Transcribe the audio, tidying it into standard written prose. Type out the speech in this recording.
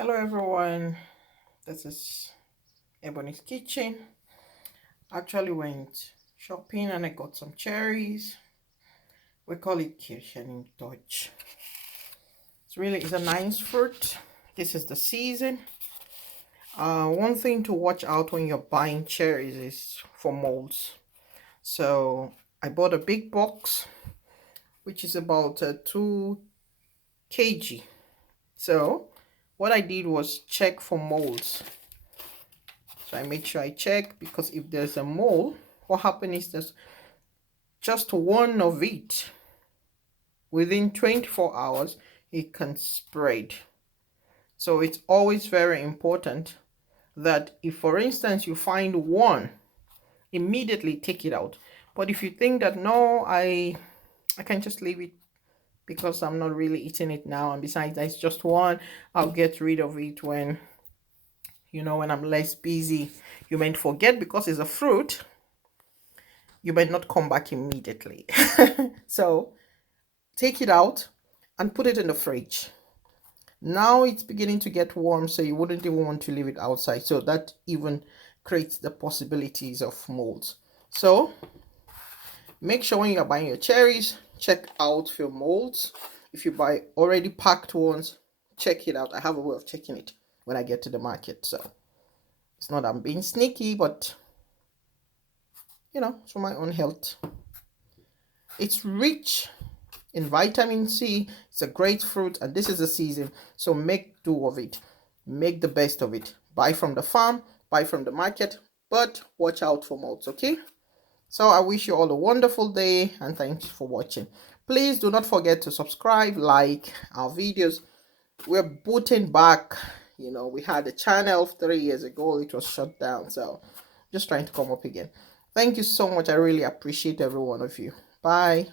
Hello everyone, this is Ebony's Kitchen. Actually went shopping and I got some cherries. We call it Kirschen in Dutch. It's a nice fruit. This is the season. One thing to watch out when you're buying cherries is for molds. So I bought a big box, which is about 2 kg. So what I did was check for molds. So I make sure I check, because if there's a mole, what happens is there's just one of it. Within 24 hours, it can spread. So it's always very important that if, for instance, you find one, immediately take it out. But if you think that, no, I can just leave it because I'm not really eating it now, and besides that's just one, I'll get rid of it when I'm less busy. You might forget, because it's a fruit, you might not come back immediately. So take it out and put it in the fridge. Now it's beginning to get warm, so you wouldn't even want to leave it outside. So that even creates the possibilities of molds. So make sure when you're buying your cherries, check out for molds. If you buy already packed ones, check it out. I have a way of checking it when I get to the market. So it's not I'm being sneaky, but it's for my own health. It's rich in vitamin C. It's a great fruit, and this is the season, so make do of it. Make the best of it. Buy from the farm, buy from the market, but watch out for molds, okay? So I wish you all a wonderful day, and thanks for watching. Please do not forget to subscribe, like our videos. We're booting back. We had a channel 3 years ago. It was shut down, so just trying to come up again. Thank you so much. I really appreciate every one of you. Bye.